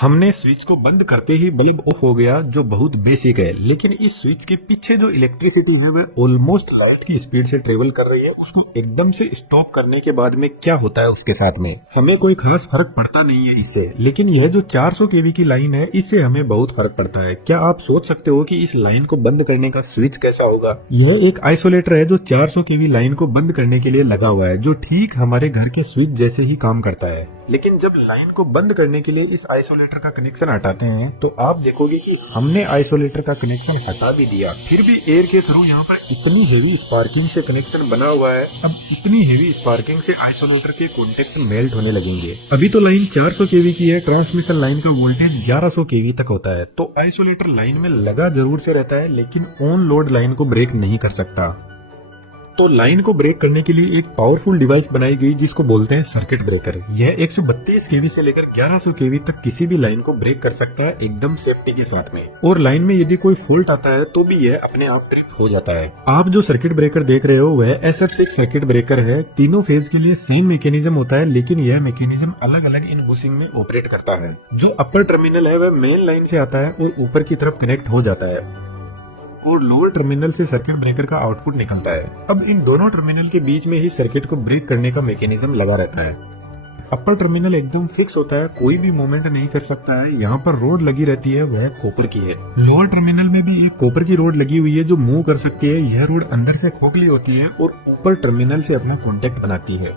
हमने स्विच को बंद करते ही बल्ब ऑफ हो गया, जो बहुत बेसिक है। लेकिन इस स्विच के पीछे जो इलेक्ट्रिसिटी है वह ऑलमोस्ट लाइट की स्पीड से ट्रेवल कर रही है। उसको एकदम से स्टॉप करने के बाद में क्या होता है उसके साथ में, हमें कोई खास फर्क पड़ता नहीं है इससे। लेकिन यह जो 400 केवी की लाइन है, इससे हमें बहुत फर्क पड़ता है। क्या आप सोच सकते हो कि इस लाइन को बंद करने का स्विच कैसा होगा? यह एक आइसोलेटर है जो 400 केवी लाइन को बंद करने के लिए लगा हुआ है, जो ठीक हमारे घर के स्विच जैसे ही काम करता है। लेकिन जब लाइन को बंद करने के लिए इस आइसोलेटर का कनेक्शन हटाते हैं तो आप देखोगे कि हमने आइसोलेटर का कनेक्शन हटा भी दिया, फिर भी एयर के थ्रू यहाँ पर इतनी हेवी स्पार्किंग से कनेक्शन बना हुआ है। अब इतनी हेवी स्पार्किंग से आइसोलेटर के कॉन्टेक्ट मेल्ट होने लगेंगे। अभी तो लाइन 400 केवी की है, ट्रांसमिशन लाइन का वोल्टेज 1100 केवी तक होता है, तो आइसोलेटर लाइन में लगा जरूर से रहता है, लेकिन ऑन लोड लाइन को ब्रेक नहीं कर सकता। तो लाइन को ब्रेक करने के लिए एक पावरफुल डिवाइस बनाई गई जिसको बोलते हैं सर्किट ब्रेकर। यह 132 केवी से लेकर 1100 केवी तक किसी भी लाइन को ब्रेक कर सकता है, एकदम सेफ्टी के साथ में। और लाइन में यदि कोई फॉल्ट आता है तो भी यह अपने आप ट्रिप हो जाता है। आप जो सर्किट ब्रेकर देख रहे हो वह SF6 सर्किट ब्रेकर है। तीनों फेज के लिए सेम मैकेनिज्म होता है, लेकिन यह मैकेनिज्म अलग अलग इन बुशिंग में ऑपरेट करता है। जो अपर टर्मिनल है वह मेन लाइन से आता है और ऊपर की तरफ कनेक्ट हो जाता है, और लोअर टर्मिनल से सर्किट ब्रेकर का आउटपुट निकलता है। अब इन दोनों टर्मिनल के बीच में ही सर्किट को ब्रेक करने का मैकेनिज्म लगा रहता है। अपर टर्मिनल एकदम फिक्स होता है, कोई भी मूवमेंट नहीं कर सकता है। यहाँ पर रोड लगी रहती है, वह कॉपर की है। लोअर टर्मिनल में भी एक कॉपर की रोड लगी हुई है जो मूव कर सकती है। यह रोड अंदर से खोखली होती है और ऊपर टर्मिनल से अपना कॉन्टेक्ट बनाती है।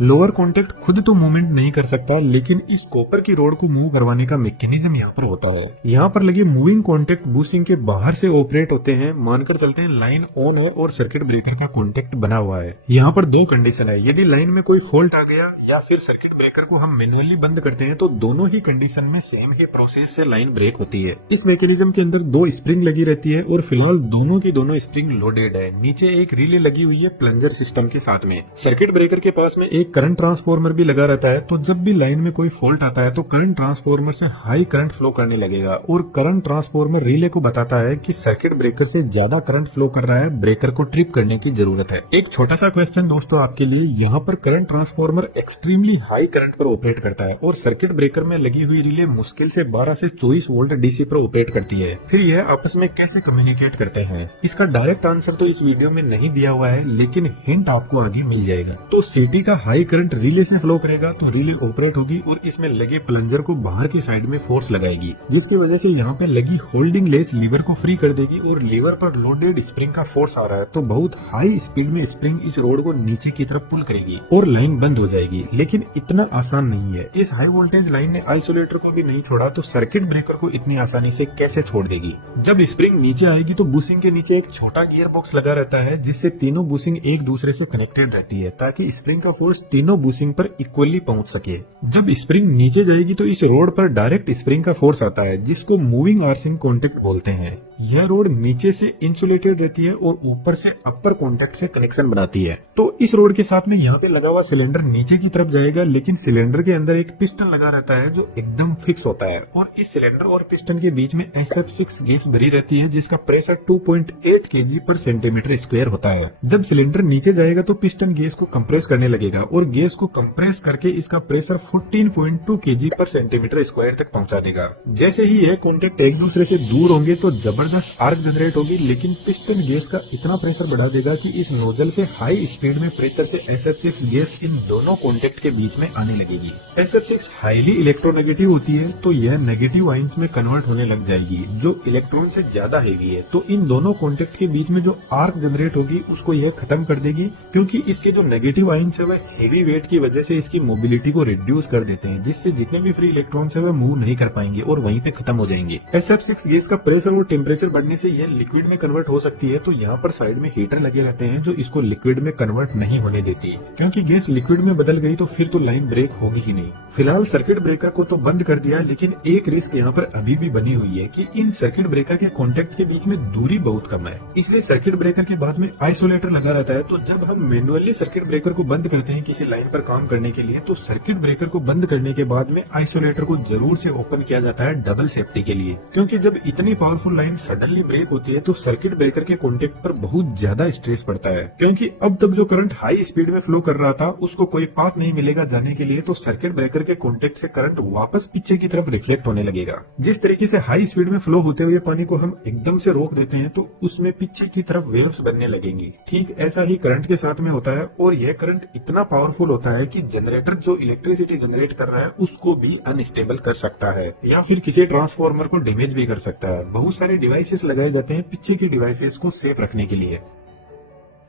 लोअर कॉन्टेक्ट खुद तो मूवमेंट नहीं कर सकता, लेकिन इस कॉपर की रोड को मूव करवाने का मैकेनिज्म यहाँ पर होता है। यहाँ पर लगे मूविंग कॉन्टेक्ट बुशिंग के बाहर से ऑपरेट होते हैं। मानकर चलते हैं लाइन ऑन है और सर्किट ब्रेकर का कॉन्टेक्ट बना हुआ है। यहाँ पर दो कंडीशन है, यदि लाइन में कोई फॉल्ट आ गया या फिर सर्किट ब्रेकर को हम मैनुअली बंद करते हैं तो दोनों ही कंडीशन में सेम ही प्रोसेस से लाइन ब्रेक होती है। इस मैकेनिज्म के अंदर दो स्प्रिंग लगी रहती है और फिलहाल दोनों की दोनों स्प्रिंग लोडेड है। नीचे एक रिले लगी हुई है प्लंजर सिस्टम के साथ में। सर्किट ब्रेकर के पास में एक करंट ट्रांसफार्मर भी लगा रहता है, तो जब भी लाइन में कोई फॉल्ट आता है तो करंट ट्रांसफार्मर से हाई करंट फ्लो करने लगेगा और करंट ट्रांसफार्मर रिले को बताता है कि सर्किट ब्रेकर से ज्यादा करंट फ्लो कर रहा है, ब्रेकर को ट्रिप करने की जरूरत है। एक छोटा सा क्वेश्चन दोस्तों आपके लिए, यहाँ पर current transformer extremely high current पर ऑपरेट करता है और सर्किट ब्रेकर में लगी हुई रिले मुश्किल से 12 से 24 वोल्ट डीसी पर ऑपरेट करती है। फिर यह आपस में कैसे कम्युनिकेट करते हैं, इसका डायरेक्ट आंसर तो इस वीडियो में नहीं दिया हुआ है, लेकिन हिंट आपको आगे मिल जाएगा। तो सीटी का हाई करंट रिले से फ्लो करेगा तो रिले ऑपरेट होगी और इसमें लगे प्लंजर को बाहर की साइड में फोर्स लगाएगी, जिसकी वजह से यहाँ पे लगी होल्डिंग लेच लीवर को फ्री कर देगी और लीवर पर लोडेड स्प्रिंग का फोर्स आ रहा है तो बहुत हाई स्पीड में स्प्रिंग इस रोड को नीचे की तरफ पुल करेगी और लाइन बंद हो जाएगी। लेकिन इतना आसान नहीं है। इस हाई वोल्टेज लाइन ने आइसोलेटर को भी नहीं छोड़ा तो सर्किट ब्रेकर को इतनी आसानी से कैसे छोड़ देगी? जब स्प्रिंग नीचे आएगी तो बुशिंग के नीचे एक छोटा गियर बॉक्स लगा रहता है, जिससे तीनों बुशिंग एक दूसरे से कनेक्टेड रहती है ताकि स्प्रिंग का फोर्स तीनों बुशिंग पर इक्वली पहुंच सके। जब स्प्रिंग नीचे जाएगी तो इस रोड पर डायरेक्ट स्प्रिंग का फोर्स आता है, जिसको मूविंग आर्चिंग कॉन्टेक्ट बोलते हैं। यह रोड नीचे से इंसुलेटेड रहती है और ऊपर से अपर कॉन्टेक्ट से कनेक्शन बनाती है। तो इस रोड के साथ में यहाँ पे लगा हुआ सिलेंडर नीचे की तरफ जाएगा, लेकिन सिलेंडर के अंदर एक पिस्टन लगा रहता है जो एकदम फिक्स होता है और इस सिलेंडर और पिस्टन के बीच में SF6 गैस भरी रहती है, जिसका प्रेशर 2.8 kg पर सेंटीमीटर स्क्वायर होता है। जब सिलेंडर नीचे जाएगा तो पिस्टन गैस को कंप्रेस करने लगेगा और गैस को कंप्रेस करके इसका प्रेशर 14.2 kg पर सेंटीमीटर स्क्वायर तक पहुंचा देगा। जैसे ही यह कॉन्टेक्ट एक दूसरे से दूर होंगे तो जबरदस्त आर्क जनरेट होगी, लेकिन पिस्टन गैस का इतना प्रेशर बढ़ा देगा कि इस नोजल से हाई स्पीड में प्रेशर से SF6 गैस इन दोनों कॉन्टेक्ट के बीच में आने लगेगी। SF6 हाईली इलेक्ट्रोनेगेटिव होती है तो यह नेगेटिव आयंस में कन्वर्ट होने लग जाएगी, जो इलेक्ट्रॉन से ज्यादा हेवी है। तो इन दोनों कॉन्टेक्ट के बीच में जो आर्क जनरेट होगी उसको यह खत्म कर देगी, क्योंकि इसके जो नेगेटिव आयंस है वह हेवी वेट की वजह से इसकी मोबिलिटी को रिड्यूस कर देते हैं, जिससे जितने भी फ्री इलेक्ट्रॉन्स है वह मूव नहीं कर पाएंगे और वहीं पे खत्म हो जाएंगे। SF6 गैस का प्रेशर और टेम्परेचर बढ़ने से यह लिक्विड में कन्वर्ट हो सकती है, तो यहाँ पर साइड में हीटर लगे रहते हैं जो इसको लिक्विड में कन्वर्ट नहीं होने देती, क्योंकि गैस लिक्विड में बदल गई तो फिर तो लाइन ब्रेक होगी ही नहीं। फिलहाल सर्किट ब्रेकर को तो बंद कर दिया, लेकिन एक रिस्क यहाँ पर अभी भी बनी हुई है कि इन सर्किट ब्रेकर के कॉन्टेक्ट के बीच में दूरी बहुत कम है, इसलिए सर्किट ब्रेकर के बाद में आइसोलेटर लगा रहता है। तो जब हम मैनुअली सर्किट ब्रेकर को बंद करते हैं किसी लाइन पर काम करने के लिए, तो सर्किट ब्रेकर को बंद करने के बाद में आइसोलेटर को जरूर से ओपन किया जाता है डबल सेफ्टी के लिए, क्योंकि जब इतनी पावरफुल लाइन सडनली ब्रेक होती है तो सर्किट ब्रेकर के कॉन्टेक्ट पर बहुत ज्यादा स्ट्रेस पड़ता है, क्योंकि अब तक जो करंट हाई स्पीड में फ्लो कर रहा था उसको कोई पाथ नहीं मिलेगा जाने के लिए, तो सर्किट ब्रेकर के कॉन्टेक्ट से करंट वापस पीछे की तरफ रिफ्लेक्ट होने लगेगा। जिस तरीके से हाई स्पीड में फ्लो होते हुए पानी को हम एकदम से रोक देते हैं तो उसमें पीछे की तरफ वेव्स बनने लगेंगी। ठीक ऐसा ही करंट के साथ में होता है, और यह करंट इतना पावरफुल होता है कि जनरेटर जो इलेक्ट्रिसिटी जनरेट कर रहा है उसको भी अनस्टेबल कर सकता है या फिर किसी ट्रांसफार्मर को डैमेज भी कर सकता है। बहुत सारे डिवाइसेस लगाए जाते हैं पीछे की डिवाइसेस को सेफ रखने के लिए।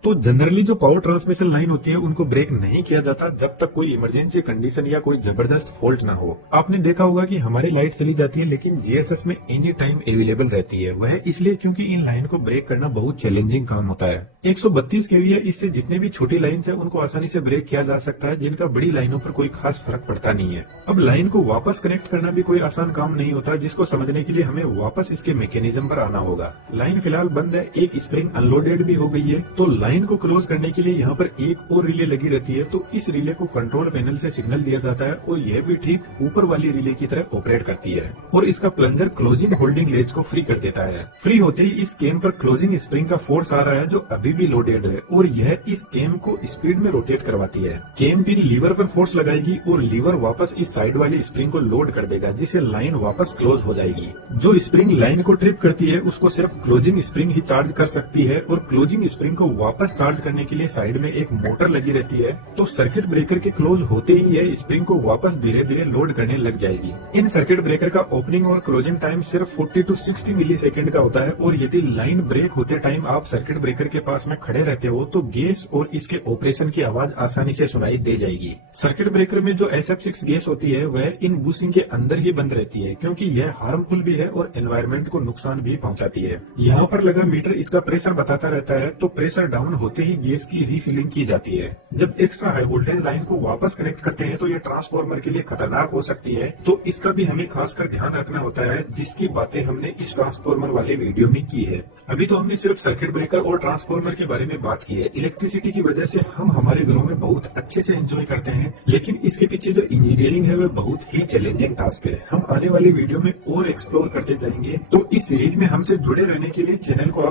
तो जनरली जो पावर ट्रांसमिशन लाइन होती है उनको ब्रेक नहीं किया जाता जब तक कोई इमरजेंसी कंडीशन या कोई जबरदस्त फॉल्ट ना हो। आपने देखा होगा कि हमारी लाइट चली जाती है लेकिन जीएसएस में एनी टाइम अवेलेबल रहती है। वह इसलिए क्योंकि इन लाइन को ब्रेक करना बहुत चैलेंजिंग काम होता है। 132 केवी है, इससे जितने भी छोटी लाइन है उनको आसानी से ब्रेक किया जा सकता है, जिनका बड़ी लाइनों पर कोई खास फर्क पड़ता नहीं है। अब लाइन को वापस कनेक्ट करना भी कोई आसान काम नहीं होता, जिसको समझने के लिए हमें वापस इसके मैकेनिज्म पर आना होगा। लाइन फिलहाल बंद है, एक स्प्रिंग अनलोडेड भी हो गई है, तो लाइन को क्लोज करने के लिए यहाँ पर एक और रिले लगी रहती है। तो इस रिले को कंट्रोल पैनल से सिग्नल दिया जाता है और यह भी ठीक ऊपर वाली रिले की तरह ऑपरेट करती है, और इसका प्लंजर क्लोजिंग होल्डिंग लेज को फ्री कर देता है। फ्री होते ही इस केम पर क्लोजिंग स्प्रिंग का फोर्स आ रहा है जो अभी भी लोडेड है, और यह इस केम को स्पीड में रोटेट करवाती है। केम फिर लीवर पर फोर्स लगाएगी और लीवर वापस इस साइड वाली स्प्रिंग को लोड कर देगा, जिससे लाइन वापस क्लोज हो जाएगी। जो स्प्रिंग लाइन को ट्रिप करती है उसको सिर्फ क्लोजिंग स्प्रिंग ही चार्ज कर सकती है, और क्लोजिंग स्प्रिंग को वापस चार्ज करने के लिए साइड में एक मोटर लगी रहती है। तो सर्किट ब्रेकर के क्लोज होते ही यह स्प्रिंग को वापस धीरे धीरे लोड करने लग जाएगी। इन सर्किट ब्रेकर का ओपनिंग और क्लोजिंग टाइम सिर्फ 40 to 60 मिली सेकेंड का होता है, और यदि लाइन ब्रेक होते टाइम आप सर्किट ब्रेकर के पास में खड़े रहते हो तो गैस और इसके ऑपरेशन की आवाज आसानी से सुनाई दे जाएगी। सर्किट ब्रेकर में जो SF6 गैस होती है वह इन बूसिंग के अंदर ही बंद रहती है, क्योंकि यह हार्मफुल भी है और एनवायरमेंट को नुकसान भी पहुंचाती है। यहाँ पर लगा मीटर इसका प्रेशर बताता रहता है, तो प्रेशर डाउन होते ही गैस की रीफिलिंग की जाती है। जब एक्स्ट्रा हाई वोल्टेज लाइन को वापस कनेक्ट करते हैं तो यह ट्रांसफार्मर के लिए खतरनाक हो सकती है, तो इसका भी हमें खासकर ध्यान रखना होता है, जिसकी बातें हमने इस ट्रांसफार्मर वाले वीडियो में की है। अभी तो हमने सिर्फ सर्किट ब्रेकर और ट्रांसफार्मर के बारे में बात की है। इलेक्ट्रिसिटी की वजह से हम हमारे घरों में बहुत अच्छे से एंजॉय करते हैं, लेकिन इसके पीछे जो इंजीनियरिंग है वह बहुत ही चैलेंजिंग टास्क है। हम आने वाले वीडियो में और एक्सप्लोर करते जाएंगे, तो इस सीरीज में हमसे जुड़े रहने के लिए चैनल को आप